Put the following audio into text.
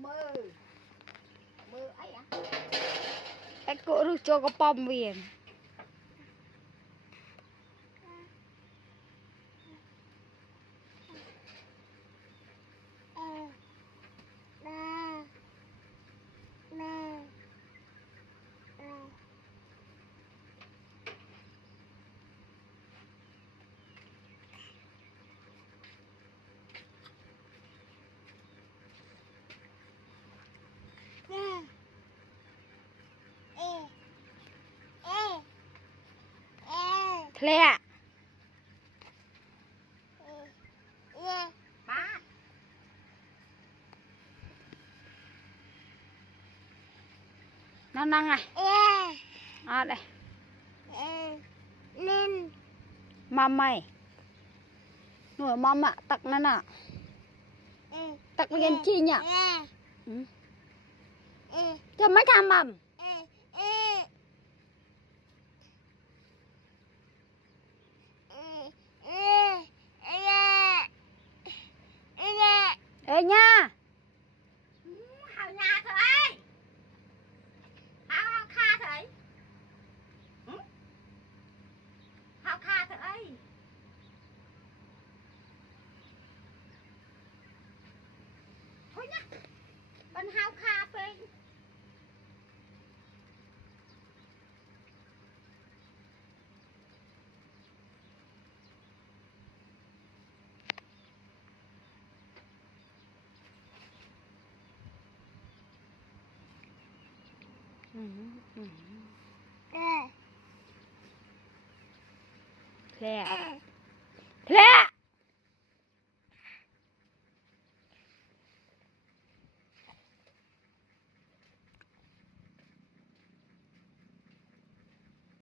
mơ ấy à cái cỗ được cho có bom viền lẹ ba nó năng này à đây mày nổi mama tắc nó nè tắc viên chi nhỉ cho mấy tham mầm ê nha hào nhà thôi hào kha thôi hào kha thôi thôi nhá bên hào kha bên lẹ lẹ